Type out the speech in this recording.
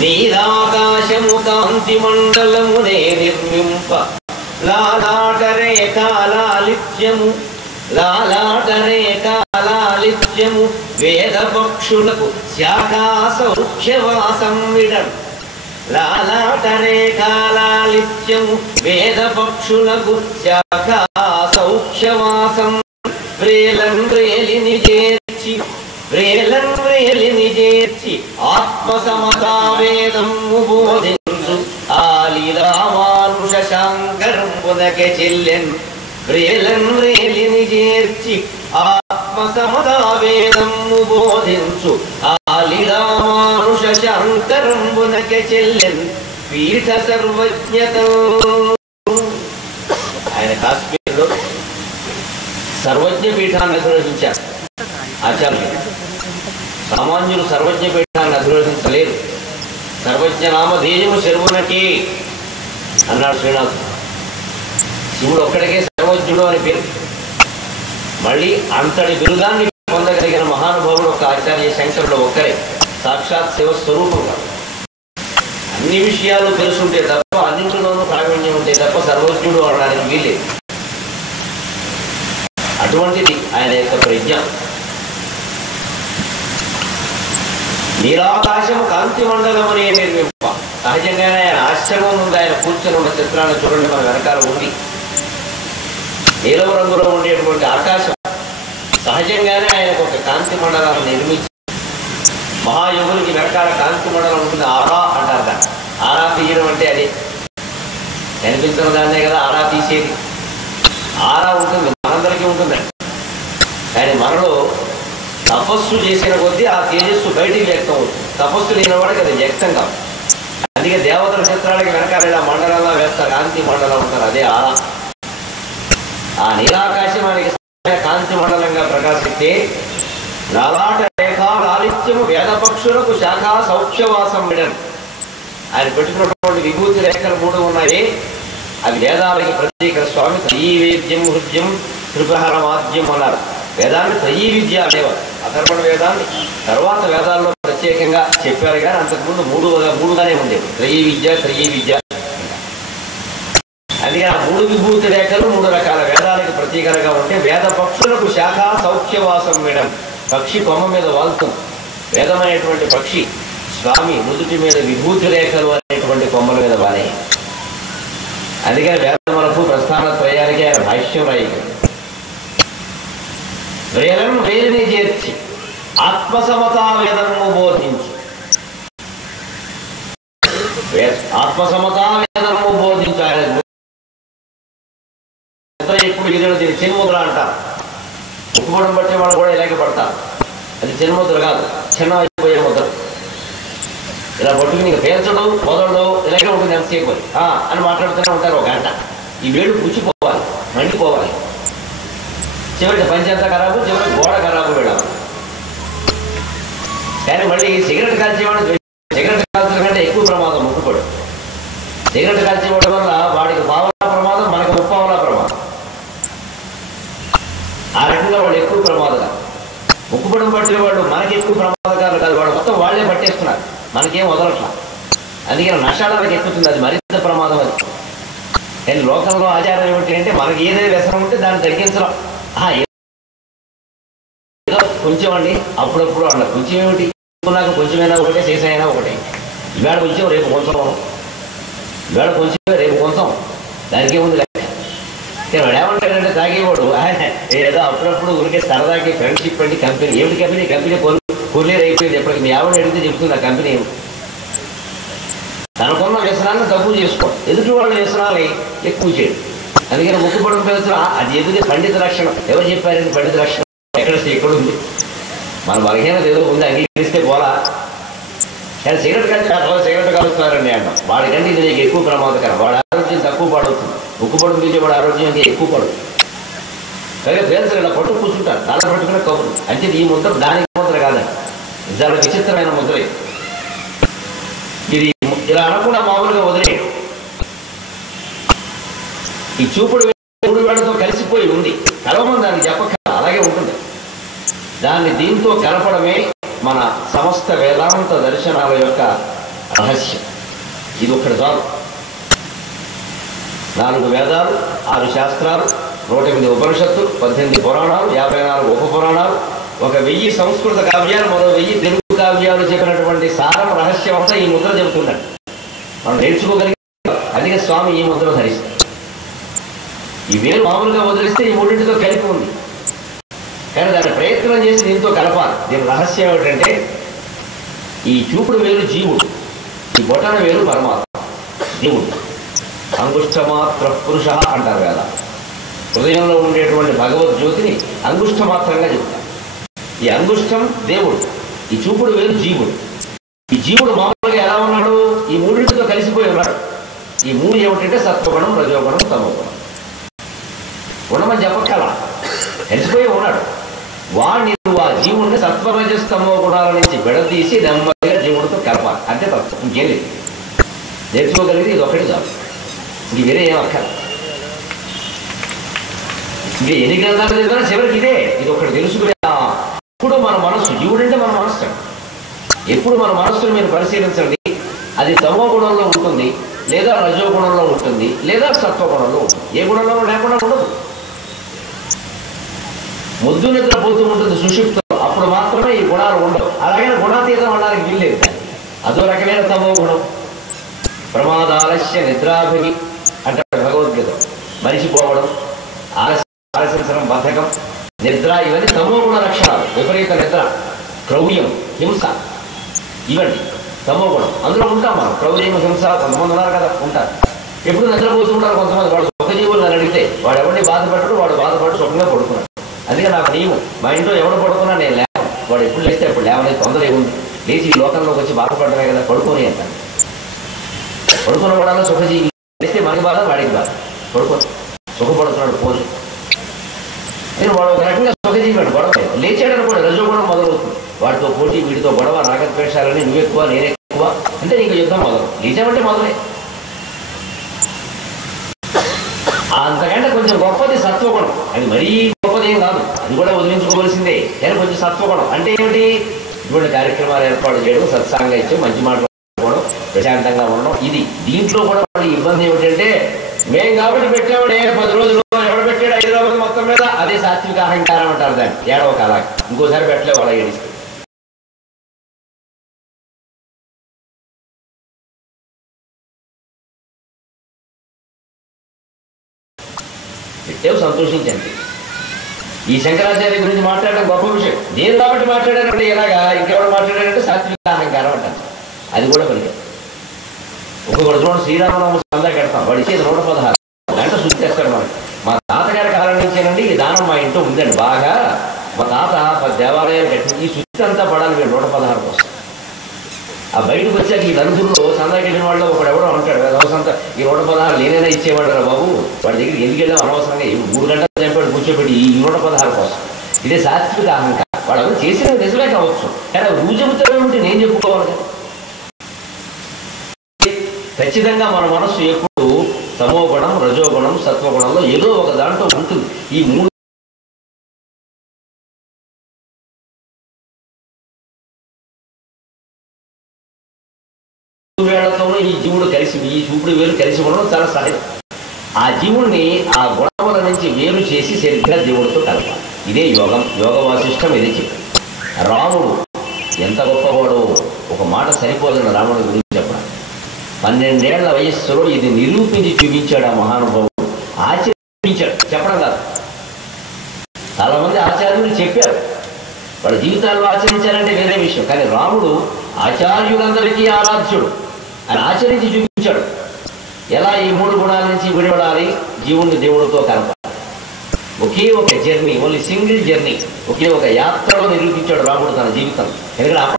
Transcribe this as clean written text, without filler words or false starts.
నీలాకాశము కాంతి మండలమునే నిర్మింప లాలాటరేఖాలాలిత్యము లాలాటరేఖాలాలిత్యము వేద పక్షులకు శాఖా సౌఖ్యవాసం విడం లాలాటరేఖాలాలిత్యము వేద పక్షులకు శాఖా సౌఖ్యవాసం ప్రేలం ప్రేలిని చేర్చి ప్రేలం ప్రేలిని చేర్చి ఆత్మసమతావేదము బోధించు ఆలీలామానుష శాంకరంబునకే చెల్లెన్ ప్రేలం ప్రేలిని చేర్చి ఆత్మసమతావేదము బోధించు ఆలీలామానుష శాంకరంబునకే చెల్లెన్ పీఠ సర్వజ్ఞత. ఆయన కాశ్మీర్లో సర్వజ్ఞ పీఠాన్ని అధిరోహించారు ఆచార్యులు. సామాన్యులు సర్వజ్ఞ పీఠాన్ని అధిరోహించలేరు. సర్వజ్ఞ నామధేయము శర్వునకి అన్నాడు శ్రీనాథుడు. శివుడు ఒక్కడికే సర్వజ్ఞుడు అని పేరు. మళ్ళీ అంతటి బిరుదాన్ని పొందగలిగిన మహానుభావుడు ఒక ఆచార్య శంకరుడు ఒక్కరే, సాక్షాత్ శివస్వరూపం కాదు. అన్ని విషయాలు తెలుసుంటే తప్ప, అన్నింటిలోనూ ప్రావీణ్యం ఉంటే తప్ప సర్వజ్ఞుడు అనడానికి వీలేదు. అటువంటిది ఆయన యొక్క ప్రజ్ఞ. నీలాకాశం కాంతి మండలం అనే నిర్మింప. సహజంగానే ఆయన ఆశ్రమం ముందు ఆయన కూర్చొని ఉన్న చిత్రాన్ని చూడండి, మన వెనకాల ఉంది. నీలం రంగులో ఉండేటువంటి ఆకాశం సహజంగానే ఆయనకు ఒక కాంతి మండలాన్ని నిర్మించి, మహాయోగులకి వెనకాల కాంతి మండలం ఉంటుంది. ఆరా అంటారు దాన్ని. ఆరా తీయడం అంటే అది కనిపించిన దాన్నే కదా ఆరా తీసేది. ఆరా ఉంటుంది, మనందరికీ ఉంటుందండి. కానీ మనలో తపస్సు చేసిన కొద్దీ ఆ తేజస్సు బయటికి వ్యక్తం అవుతుంది. తపస్సు లేని వాడికి అది వ్యక్తం కాదు. అందుకే దేవతల చిత్రాలకి వెనకాల ఇలా మండలంలో వేస్తారు, కాంతి మండలం ఉంటారు. అదే ఆరా. ఆ నీలాకాశం మనకి కాంతి మండలంగా ప్రకాశిస్తే లలాట రేఖా లాలిత్యము వేద పక్షులకు శాఖా సౌఖ్యవాసం విడను. ఆయన పెట్టుకున్నటువంటి విభూతి రేఖలు 3 ఉన్నాయి. అది వేదాలకి ప్రత్యేక. స్వామి త్రయీవేద్యం హృద్యం త్రిపహరమాద్యం అన్నారు. వేదాన్ని త్రయీ విద్య అనేవారు. అథర్వణ వేదాన్ని తర్వాత వేదాల్లో ప్రత్యేకంగా చెప్పారు, కానీ అంతకుముందు మూడుగానే ఉండేది. త్రయీ విద్య త్రయీ విద్య. అందుకని ఆ 3 విభూతి రేఖలు 3 రకాల వేదాలకు ప్రతీకలుగా ఉంటే వేద పక్షులకు శాఖా సౌఖ్యవాసం వేయడం. పక్షి కొమ్మ మీద వాళ్తుంది. వేదమైనటువంటి పక్షి స్వామి నుదుటి మీద విభూతి రేఖలు అనేటువంటి కొమ్మల మీద వానే. అందుకని వేదములకు ప్రస్థాన త్రయానికి ఆయన భాష్యం రాయగలరు. వేదం వేదిని చేర్చి ఆత్మసమతా వేదము బోధించు. ఆత్మసమతా వేదము బోధించు. ఆయన ఎప్పుడు ఇదే చిన్ముద్ర అంటారు. ముక్కుపడం బట్టి వాళ్ళు కూడా ఇలాగే పడతారు. అది చిన్ముద్ర కాదు, చిన్న అయిపోయే ముద్ర. ఇలా పట్టుకుని ఇంకా పేర్చడం వదలడం ఇలాగే ఉంటుంది ఎంతసేపు అని మాట్లాడుతూనే ఉంటారు 1 గంట. ఈ వేడు పుచ్చిపోవాలి, మండిపోవాలి. చివరికి పంచంతా ఖరాబు, చివరికి గోడ ఖరాబు వేడాలి. కానీ మళ్ళీ సిగరెట్ కాల్చేవాడు సిగరెట్ కాల్చడం కంటే ఎక్కువ ప్రమాదం ముక్కుపడు. సిగరెట్ కాల్చేవాడి వల్ల వాడికి పావలా ప్రమాదం, మనకి 30 ప్రమాదం. ఆ రకంగా వాళ్ళు ఎక్కువ ప్రమాదం. ముక్కుపడం పట్టిన వాళ్ళు మనకి ఎక్కువ ప్రమాదకారులు కాదు. వాడు మొత్తం వాళ్ళే పట్టేస్తున్నారు, మనకేం వదలట్లా. అందుకని నషాలకు ఎక్కుతుంది, అది మరింత ప్రమాదం. అది కానీ లోకంలో ఆచారం ఏమిటి అంటే మనకి ఏదైనా వ్యసనం ఉంటే దాన్ని తగ్గించడం. ఏదో కొంచెం అండి అప్పుడప్పుడు అన్న కొంచెం ఏమిటి, నాకు కొంచెమైనా ఒకటే, చేసైనా ఒకటే. ఇవాళ కొంచెం రేపు కొంచెం, ఇవాళ కొంచెం రేపు కొంచెం, దానికి ఏముంది. వాడు ఏమంటాడంటే తాగేవాడు ఏదో అప్పుడప్పుడు ఊరికే సరదాకి ఫ్రెండ్షిప్ అండి. కంపెనీ ఏమిటి కంపెనీ? కంపెనీ కొరియర్ అయిపోయింది. ఎప్పటికి మీ ఆవిడ అడిగితే చెప్తుంది ఆ కంపెనీ ఏమి. తనకున్న వ్యసనాన్ని తక్కువ చేసుకోండి, ఎదుటి వాళ్ళ వ్యసనాలు ఎక్కువ చేయడు. అందుకని ముక్కుపడం పేరుతున్నా అది ఎదుటి పండిత లక్షణం. ఎవరు చెప్పారండి పండిత లక్షణం? ఎక్కడుంది? మన బలహీనత ఏదో ఉంది, అంగీకరిస్తే పోలా. కానీ సిగరెట్ కంటే సిగరెట్ కలుస్తున్నారండి అంటాం. వాడికంటే ఇది నీకు ఎక్కువ ప్రమాదకరం. వాడి ఆరోగ్యం తక్కువ పాడవుతుంది. ముక్కుపడం తీసే వాడి ఆరోగ్యం ఎక్కువ పడుతుంది. పైగా పేరుతులు ఇలా పట్టు కూర్చుంటారు, తల పట్టుకునే కబురు. అంటే ఈ ముద్ర దానికి ముద్ర కాదండి, చాలా విచిత్రమైన ముద్ర. ఇది ఇలా అనకుండా మామూలుగా వదిలేయడం. ఈ చూపుడు వేళతో కలిసిపోయి ఉంది. కలవమని దాన్ని చెప్పక అలాగే ఉంటుంది. దాన్ని దీంతో కలపడమే మన సమస్త వేదాంత దర్శనాల యొక్క రహస్యం. ఇది ఒక్కటి చాలు. 4 వేదాలు, 6 శాస్త్రాలు, 108 ఉపనిషత్తులు, 18 పురాణాలు, 54 ఉపపురాణాలు, 1000 సంస్కృత కావ్యాలు, మరో 1000 తెలుగు కావ్యాలు చెప్పినటువంటి సారం రహస్యం అంతా ఈ ముద్ర చెబుతున్నాడు. మనం నేర్చుకోగలిగే అందుకే స్వామి ఈ ముద్ర ధరిస్తాడు. ఈ వేలు మామూలుగా వదిలిస్తే ఈ మూడింటితో కలిపి ఉంది, కానీ దాన్ని ప్రయత్నం చేసి దీంతో కలపాలి. దీని రహస్యం ఏమిటంటే ఈ చూపుడు వేలు జీవుడు, ఈ బొటన వేలు పరమాత్మ దేవుడు. అంగుష్టమాత్ర పురుష అంటారు కదా. హృదయంలో ఉండేటువంటి భగవద్జ్యోతిని అంగుష్టమాత్రంగా చెప్తారు. ఈ అంగుష్టం దేవుడు, ఈ చూపుడు వేలు జీవుడు. ఈ జీవుడు మామూలుగా ఎలా ఉన్నాడు? ఈ మూడింటితో కలిసిపోయి ఉన్నాడు. ఈ 3 ఏమిటంటే సత్వగుణం, రజోగుణం, తమోగుణం. గుణమని చెప్పక్కల కలిసిపోయి ఉన్నాడు. వాడిని ఆ జీవుడిని సత్వరజస్తమో గుణాల నుంచి విడదీసి నెమ్మదిగా జీవుడితో కలపాలి. అంతే తత్వం, ఇంకేం లేదు. నేర్చుకోగలిగితే ఇది ఒకటి చాలు, ఇంక వేరే ఏం అక్కల. ఇంకా ఎన్ని గ్రంథాలు చదివినా చివరికి ఇదే, ఇది ఒకటి తెలుసుకునే. ఇప్పుడు మన మనస్సు, జీవుడంటే మన మనస్సు. ఎప్పుడు మన మనస్సును మీరు పరిశీలించండి, అది తమో గుణంలో ఉంటుంది, లేదా రజోగుణంలో ఉంటుంది, లేదా సత్వగుణంలో ఉంటుంది. ఏ గుణంలో లేకుండా ఉండదు. ముద్దు నిద్రపోతూ ఉంటుంది సుషుప్తిలో, అప్పుడు మాత్రమే ఈ గుణాలు ఉండవు. అలాగే గుణాతీతం అనడానికి వీల్లేదు. అదో రకమైన తమో గుణం. ప్రమాదాలస్య నిద్రాభిని అంటారు భగవద్గీత. మరిచిపోవడం, ఆలసించడం, బద్ధకం, నిద్ర, ఇవన్నీ తమో గుణ లక్షణాలు. విపరీత నిద్ర, క్రౌర్యం, హింస, ఇవన్నీ తమో గుణం. అందులో ఉంటాం మనం. క్రౌర్యం, హింస కొంతమంది ఉన్నారు కదా, ఉంటారు. ఎప్పుడు నిద్రపోతూ ఉంటారు కొంతమంది. వాడు సుఖజీవులు అని అడిగితే వాడు ఎవరిని బాధపడ్డాడు, వాడు బాధపడి సుఖంగా పడుకున్నాడు. అందుకే నాకు నియమం, మా ఇంట్లో ఎవడు పడుకున్నా నేను లేవు. వాడు ఎప్పుడు లేస్తే అప్పుడు లేవనేది తొందర ఏముంది. లేచి ఈ లోకంలోకి వచ్చి బాధపడమే కదా, పడుకొని అంటాను. పడుకున్న వాడాలో సుఖజీవి. లేస్తే మనకి బాధ, వాడికి బాధ. పడుకో సుఖపడుతున్నాడు పోజు. నేను వాడు ఒక రకంగా సుఖజీవాడు, గొడవ లేచాడని కూడా రజోగుణం మొదలవుతుంది. వాడితో పోటీ, వీడితో గొడవ, రాగద్వేషాలని, నువ్వెక్కువ నేనెక్కువ అంటే ఇంకా యుద్ధం మొదలు. లేచామంటే మొదలే. అంతకంటే కొంచెం గొప్పది సత్వగుణం. అది మరీ గొప్పది ఏం కాదు, అది కూడా వదిలించుకోవలసిందే. కానీ కొంచెం సత్వగుణం అంటే ఏమిటి? ఇటువంటి కార్యక్రమాలు ఏర్పాటు చేయడం, సత్సాంగా ఇచ్చి మంచి మాట్లాడుకోవడం, ప్రశాంతంగా ఉండడం. ఇది దీంట్లో కూడా ఇబ్బంది ఏమిటంటే, మేము కాబట్టి పెట్టామంటే 10 రోజులు ఎవడు పెట్టాడు హైదరాబాద్ మొత్తం మీద, అదే సాత్విక అహంకారం అంటారు దాన్ని. ఏడవ కాలా ఇంకోసారి పెట్టలేవు అలా ఏడిస్తే. పెట్టేవు, సంతోషించండి. ఈ శంకరాచార్య గురించి మాట్లాడడం గొప్ప విషయం. నేను కాబట్టి మాట్లాడానంటే ఎలాగా, ఇంకెవరు మాట్లాడారంటే సాత్విక అహంకారం అంటారు. అది కూడా పనికి. ఒక్కొక్కటి చూడండి, శ్రీరామనామ సందా కడతాం, వాడు ఇచ్చేది 116 గంట శుద్ధి చేస్తాడు మనకి. మా తాతగారి కాలం నుంచేనండి ఈ దానం మా ఇంట్లో ఉందండి బాగా. మా తాత దేవాలయాలు కట్టి ఈ శుద్ధి అంతా పడాలి మీరు 116 కోసం. ఆ బయటకు వచ్చాక ఈ నలుగురిలో సందాకి వెళ్ళిన వాళ్ళు ఒకడు ఎవడో అంటాడు, అవసరంతా ఈ 116 నేనైనా ఇచ్చేవాడు రా బాబు, వాడి దగ్గరికి ఎందుకు వెళ్ళాం అనవసరంగా 3 గంటలు చంపాడు కూర్చోబెట్టి ఈ 116 కోసం. ఇదే సాత్విక అహంకారం. వాడు ఎవరు చేసిన నిజమే కావచ్చు, కానీ నువ్వు చెబుతావేమిటి, నేను చెప్పుకోవాలి కదా. ఖచ్చితంగా మన మనస్సు ఎప్పుడు తమోగుణం, రజోగుణం, సత్వగుణంలో ఏదో ఒక దాంట్లో ఉంటుంది. ఈ 3 వేళ్లతోనూ ఈ జీవుడు కలిసి, ఈ చూపుడు వేలు కలిసి ఉండడం చాలా సహజం. ఆ జీవుడిని ఆ గుణముల నుంచి వేరు చేసి సరిగ్గా దేవుడితో కలపాలి. ఇదే యోగం, యోగ వాసిష్టం. ఇదే చెప్పారు. రాముడు ఎంత గొప్పవాడో ఒక మాట సరిపోదని రాముడి గురించి చెప్పాలి. 12 ఏళ్ల వయస్సులో ఇది నిరూపించి చూపించాడు ఆ మహానుభావుడు. ఆచరించాడు, చెప్పడం కాదు. చాలా మంది ఆచార్యులు చెప్పారు, వాళ్ళ జీవితాల్లో ఆచరించారంటే వేరే విషయం. కానీ రాముడు ఆచార్యులందరికీ ఆరాధ్యుడు. ఆయన ఆచరించి చూపించాడు ఎలా ఈ 3 గుణాల నుంచి విడిపడాలి, జీవుడిని దేవుడితో కలపాలి. ఒకే ఒక జర్నీ, ఓన్లీ సింగిల్ జర్నీ, ఒకే ఒక యాత్రలో నిరూపించాడు రాముడు తన జీవితం. ఎందుకంటే